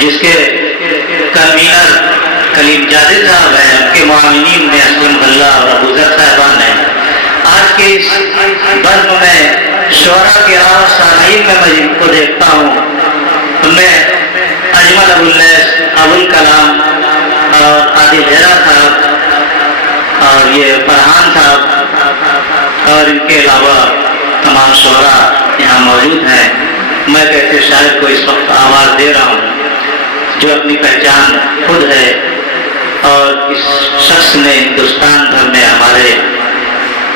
جس کے کنوینر کلیم جاوید صاحب ہیں، ان کے معاونین میں اسلم اللہ اور ابو ذر صاحبان ہیں۔ آج کے اس بزم میں شعراء کے علاوہ سامعین میں جن کو دیکھتا ہوں ان میں اجمل ابو اللیث، ابو الکلام اور عادل ہیرا صاحب اور یہ فرحان صاحب اور ان کے علاوہ تمام شعراء یہاں موجود ہیں۔ میں ایک ایسے شاعر کو اس وقت آواز دے رہا ہوں جو اپنی پہچان خود ہے، اور اس شخص نے ہندوستان بھر میں ہمارے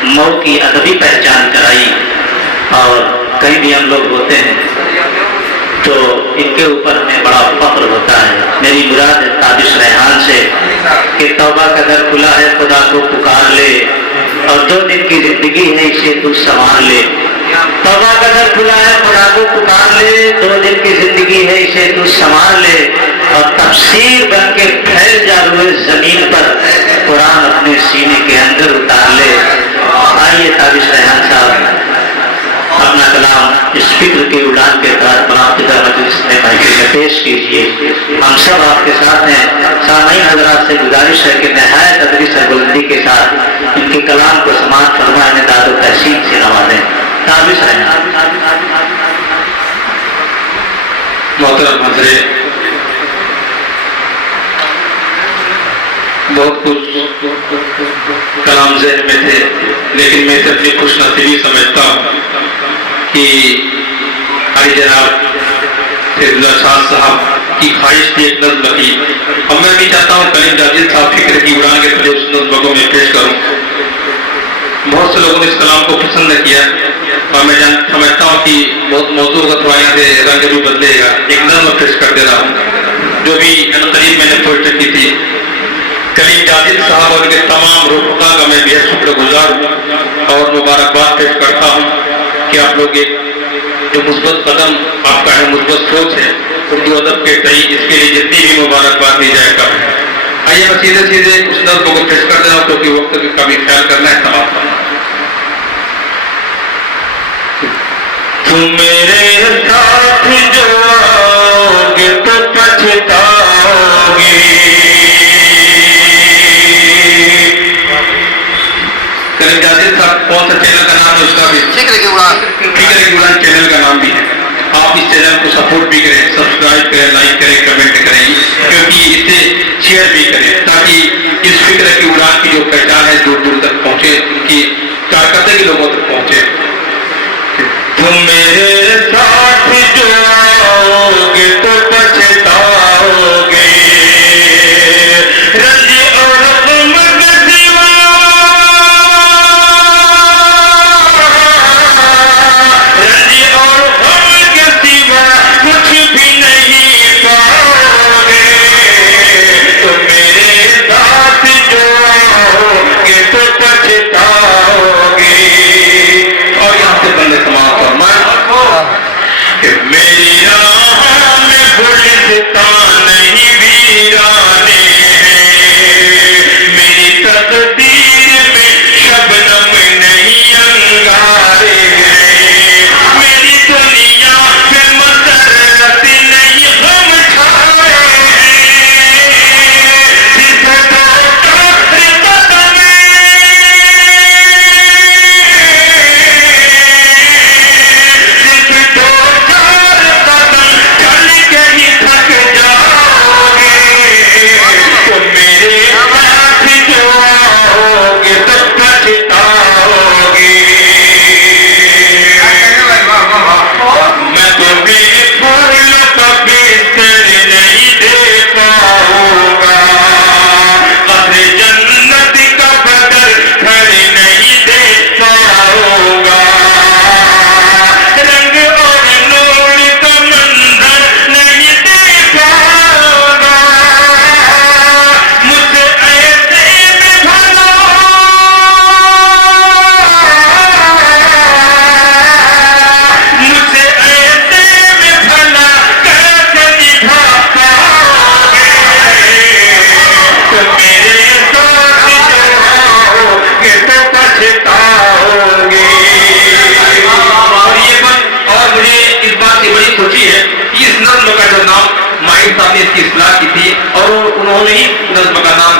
مئو کی ادبی پہچان کرائی، اور کہیں بھی ہم لوگ ہوتے ہیں تو ان کے اوپر ہمیں بڑا فخر ہوتا ہے۔ میری مراد ہے تابش ریحان سے کہ توبہ کا در کھلا ہے خدا کو پکار لے، اور 2 دن کی زندگی ہے اسے تو سنوار لے۔ توبہ کا در کھلا ہے خدا کو پکار لے، 2 دن کی زندگی ہے اسے تو سنوار لے، اور تفسیر بن کے پھیل جا روئے زمین پر، قرآن اپنے سینے کے اندر اتار لے۔ آئیے تابش ریحان صاحب اپنا کلام اس فکر کے اڑان کے تحت منعقدہ مجلس میں محفل میں پیش کیجیے۔ ہم سب آپ کے ساتھ ہیں۔ سامعین حضرات سے گزارش ہے کہ نہایت ادبی سربلندی کے ساتھ ان کے کلام کو سماعت فرما انہیں داد و تحسین سے نوازیں۔ تابش ریحان۔ محترم حضرات، بہت کچھ کلام ذہن میں تھے، لیکن میں اپنی خوش نصیبی سمجھتا ہوں کہ علی جناب فیض شاہ صاحب کی خواہش تھی ایک نظم کی، اور میں بھی چاہتا ہوں کلیم جاوید صاحب فکر کی اڑان کے تلے اس نظم کو میں پیش کروں۔ بہت سے لوگوں نے اس کلام کو پسند کیا، اور میں سمجھتا ہوں کہ بہت موضوع کا تھوڑا یہاں سے رنگ بھی بدلے گا۔ ایک نظم پیش کر دے رہا ہوں جو بھی قریب میں نے پوسٹ کی تھی۔ کلیم جاوید صاحب اور ان کے تمام رفقا کا میں بہت شکر گزار ہوں، اور مبارکباد پیش کرتا ہوں کہ آپ لوگ ایک جو مثبت قدم آپ کا ہے، مثبت سوچ ہے اردو ادب کے تئیں، اس کے لیے جتنی بھی مبارکباد دی جائے کم ہے۔ آئیے میں سیدھے سیدھے اس نظم کو پیش کر دے رہا ہوں کیونکہ وقت کا بھی خیال کرنا ہے، تمام کرنا۔ تم میرے ساتھ جو آؤ گے تو پچھتاؤ گے۔ کلیم جاوید صاحب کون سا چینل کا نام ہے اس کا بھی؟ فکر کی اڑان چینل کا نام بھی ہے۔ آپ اس چینل کو سپورٹ بھی کریں، سبسکرائب کریں، لائک کریں، کمنٹ کریں، کیونکہ اسے شیئر بھی کریں تاکہ اس فکر کی اڑان کی جو پہچان ہے دور دور تک پہنچے، ان کی کارکردگی لوگوں تک پہنچے۔ تم میرے ساتھ جو آؤ گے تو پچھتاؤ گے، رنج اور غم کے سوا، رنج اور غم کے سوا کچھ بھی نہیں پاؤ گے۔ تم میرے ساتھ جو آؤ گے تو پچھتاؤ گے۔ اور یہاں سے بندے تمام فرمائیں